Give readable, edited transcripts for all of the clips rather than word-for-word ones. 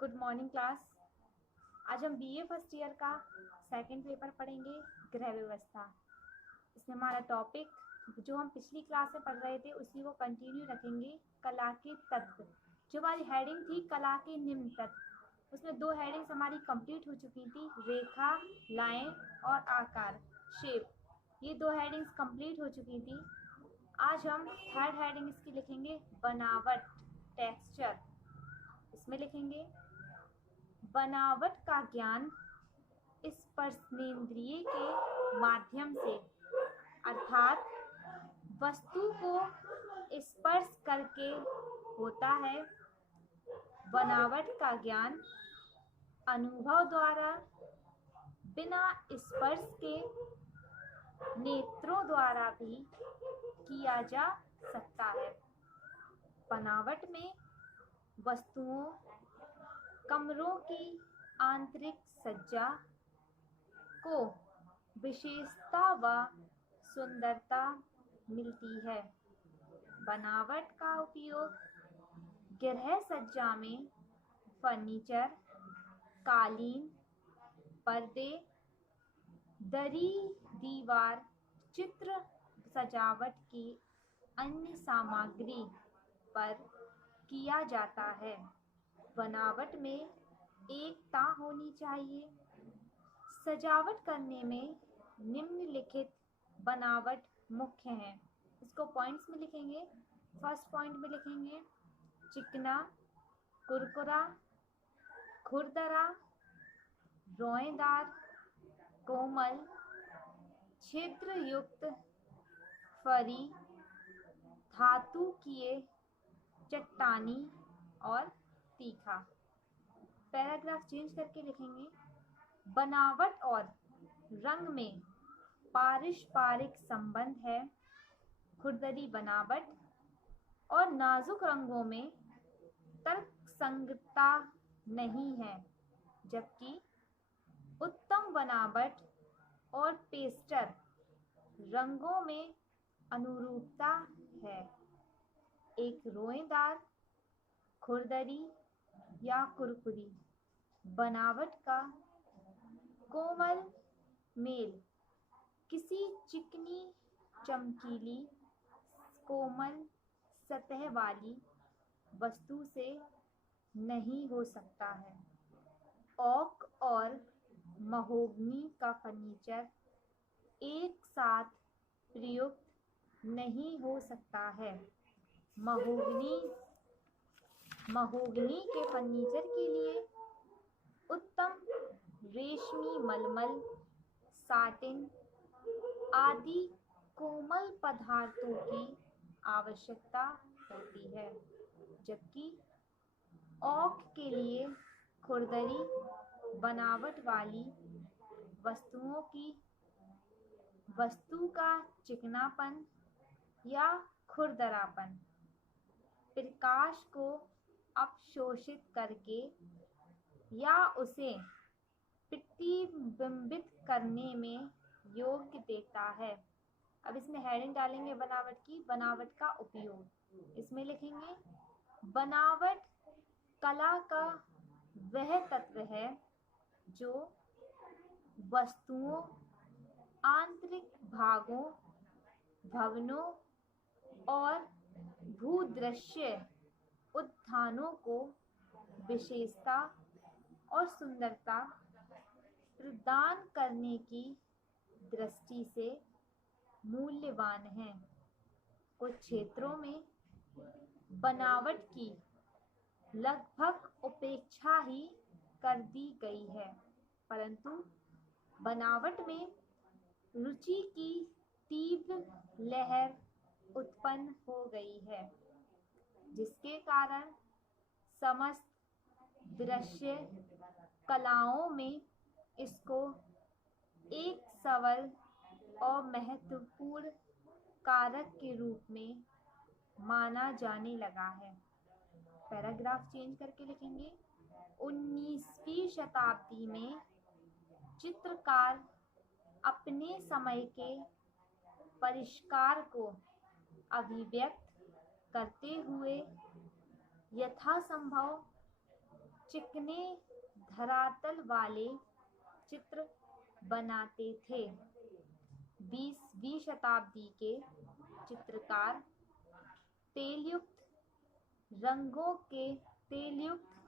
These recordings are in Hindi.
Good morning class. आज हम बीए फर्स्ट ईयर का सेकंड पेपर पढ़ेंगे, गृह व्यवस्था। इसमें हमारा टॉपिक जो हम पिछली क्लास में पढ़ रहे थे उसी को कंटिन्यू रखेंगे। कला के तत्व, जो हमारी हेडिंग थी कला के निम्न तत्व, उसमें दो हेडिंग्स हमारी कंप्लीट हो चुकी थी, रेखा, लाइन और आकार, शेप। ये दो हेडिंग्स कंप्लीट हो चुकी थी। आज हम थर्ड हेडिंग इसकी लिखेंगे, बनावट, टेक्सचर। इसमें लिखेंगे बनावट का ज्ञान स्पर्शेंद्रिय के माध्यम से, अर्थात वस्तु को स्पर्श करके होता है। बनावट का ज्ञान अनुभव द्वारा, बिना स्पर्श के नेत्रों द्वारा भी किया जा सकता है। बनावट में वस्तुओं, कमरों की आंतरिक सज्जा को विशेषता व सुंदरता मिलती है। बनावट का उपयोग गृह सज्जा में फर्नीचर, कालीन, पर्दे, दरी, दीवार, चित्र, सजावट की अन्य सामग्री पर किया जाता है। बनावट में एकता होनी चाहिए। सजावट करने में निम्नलिखित बनावट मुख्य हैं। इसको पॉइंट्स में लिखेंगे। फर्स्ट पॉइंट में लिखेंगे चिकना, कुरकुरा, खुरदरा, रोएदार, कोमल, छिद्र युक्त, फरी, धातु किए, चट्टानी और तीखा। पैराग्राफ चेंज करके लिखेंगे बनावट और रंग में पारस्परिक संबंध है। खुरदरी बनावट और नाजुक रंगों में तर्कसंगतता नहीं है, जबकि उत्तम बनावट और पेस्टर रंगों में अनुरूपता है। एक रोएदार, खुरदरी या कुरकुरी बनावट का कोमल मेल किसी चिकनी, चमकीली, कोमल सतह वाली वस्तु से नहीं हो सकता है। ओक और महोगनी का फर्नीचर एक साथ प्रयुक्त नहीं हो सकता है। महोगनी के फर्नीचर के लिए उत्तम रेशमी, मलमल, साटिन आदि कोमल पदार्थों की आवश्यकता होती है, जबकि ओक के लिए खुरदरी बनावट वाली वस्तु का चिकनापन या खुरदरापन प्रकाश को अवशोषित करके या उसे प्रतिबिंबित करने में योग्य देता है। अब इसमें हेडिंग डालेंगे बनावट की, बनावट का उपयोग। इसमें लिखेंगे बनावट कला का वह तत्व है जो वस्तुओं, आंतरिक भागों, भवनों और भूदृश्य उद्यानों को विशेषता और सुंदरता प्रदान करने की दृष्टि से मूल्यवान है। कुछ क्षेत्रों में बनावट की लगभग उपेक्षा ही कर दी गई है, परंतु बनावट में रुचि की तीव्र लहर उत्पन्न हो गई है, जिसके कारण समस्त दृश्य कलाओं में इसको एक सबल और महत्वपूर्ण कारक के रूप में माना जाने लगा है। पैराग्राफ चेंज करके लिखेंगे 19वीं शताब्दी में चित्रकार अपने समय के परिष्कार को अभिव्यक्त करते हुए यथासंभव चिकने धरातल वाले चित्र बनाते थे। 20वीं शताब्दी के चित्रकार तेलयुक्त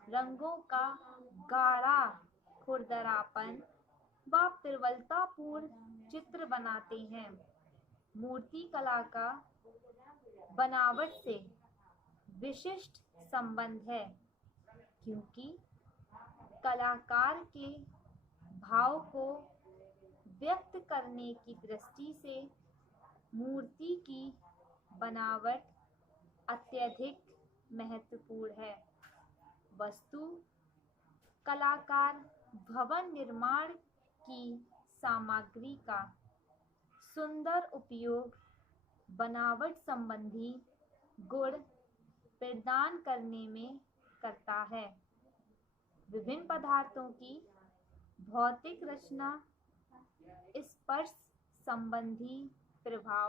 रंगों का गाढ़ा खुरदरापन व प्रबलतापूर्ण चित्र बनाते हैं। मूर्ति कला का बनावट से विशिष्ट संबंध है, क्योंकि कलाकार के भाव को व्यक्त करने की दृष्टि से मूर्ति की बनावट अत्यधिक महत्वपूर्ण है। वस्तु कलाकार भवन निर्माण की सामग्री का सुंदर उपयोग बनावट संबंधी गुण प्रदान करने में करता है। विभिन्न पदार्थों की भौतिक रचना स्पर्श संबंधी प्रभाव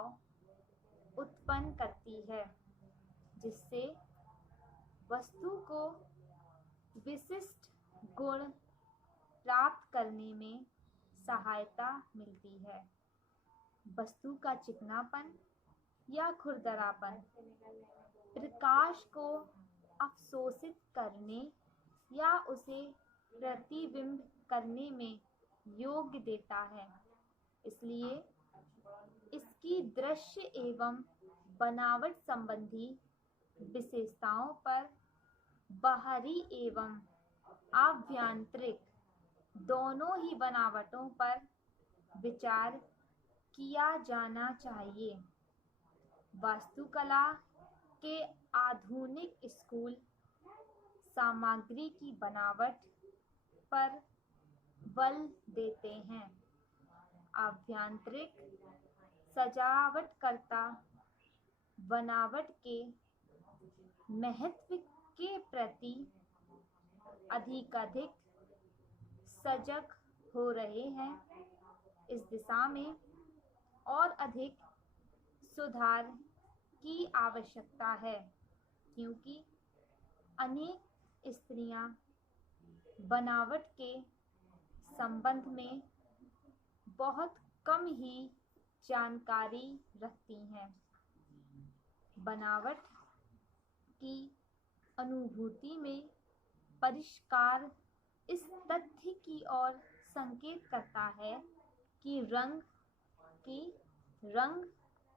उत्पन्न करती है, जिससे वस्तु को विशिष्ट गुण प्राप्त करने में सहायता मिलती है। वस्तु का चिकनापन या खुरदरापन प्रकाश को अवशोषित करने या उसे प्रतिबिंब करने में योग्य देता है। इसलिए इसकी दृश्य एवं बनावट संबंधी विशेषताओं पर बाहरी एवं आभ्यंतरिक दोनों ही बनावटों पर विचार किया जाना चाहिए। वास्तुकला के आधुनिक स्कूल सामग्री की बनावट पर बल देते हैं। आभ्यंतरिक सजावटकर्ता बनावट के महत्व के प्रति अधिकाधिक सजग हो रहे हैं। इस दिशा में और अधिक सुधार की आवश्यकता है, क्योंकि अनेक स्त्रियां बनावट के संबंध में बहुत कम ही जानकारी रखती हैं। बनावट की अनुभूति में परिष्कार इस तथ्य की ओर संकेत करता है कि रंग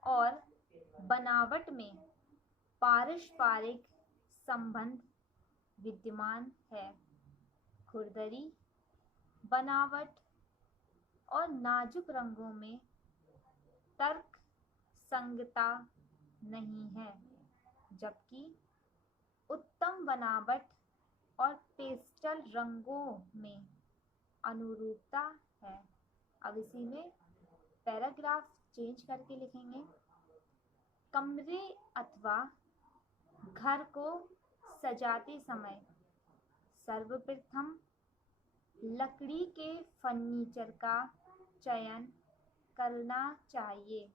और बनावट में पारस्परिक संबंध विद्यमान है। खुरदरी बनावट और नाजुक रंगों में तर्क संगतता नहीं है, जबकि उत्तम बनावट और पेस्टल रंगों में अनुरूपता है। अब इसी में पैराग्राफ चेंज करके लिखेंगे। कमरे अथवा घर को सजाते समय सर्वप्रथम लकड़ी के फर्नीचर का चयन करना चाहिए,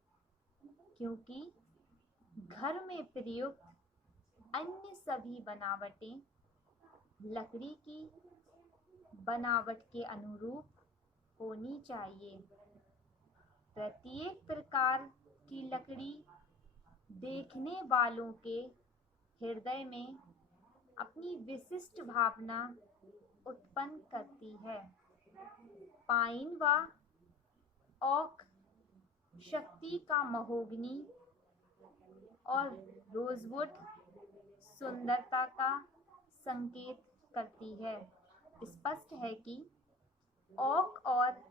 क्योंकि घर में प्रयुक्त अन्य सभी बनावटें लकड़ी की बनावट के अनुरूप होनी चाहिए। प्रत्येक प्रकार की लकड़ी देखने वालों के हृदय में अपनी विशिष्ट भावना उत्पन्न करती है। पाइन व ओक शक्ति का महोगनी और रोजवुड सुंदरता का संकेत करती है। स्पष्ट है कि ओक और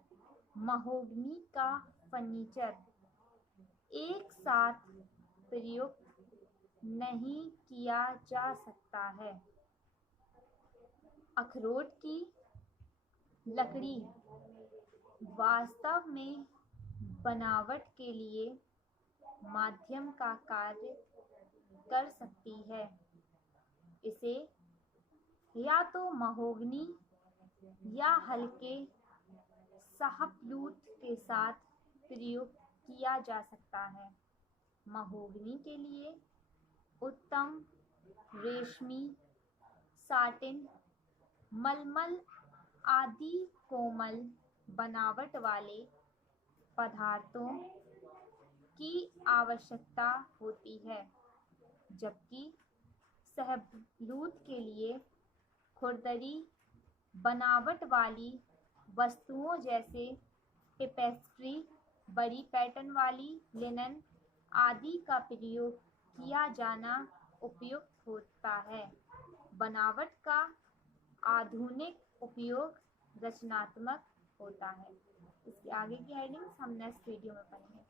महोगनी का फर्नीचर एक साथ प्रयुक्त नहीं किया जा सकता है। अखरोट की लकड़ी वास्तव में बनावट के लिए माध्यम का कार्य कर सकती है। इसे या तो महोगनी या हल्के शाहबलूत के साथ प्रयुक्त किया जा सकता है। महोगनी के लिए उत्तम रेशमी साटिन मलमल आदि कोमल बनावट वाले पदार्थों की आवश्यकता होती है, जबकि शाहबलूत के लिए खुरदरी बनावट वाली वस्तुओं जैसे टेपेस्ट्री, बड़ी पैटर्न वाली लिनन आदि का प्रयोग किया जाना उपयुक्त होता है। बनावट का आधुनिक उपयोग रचनात्मक होता है। इसके आगे की हेडिंग्स हम नेक्स्ट वीडियो में पढ़ेंगे।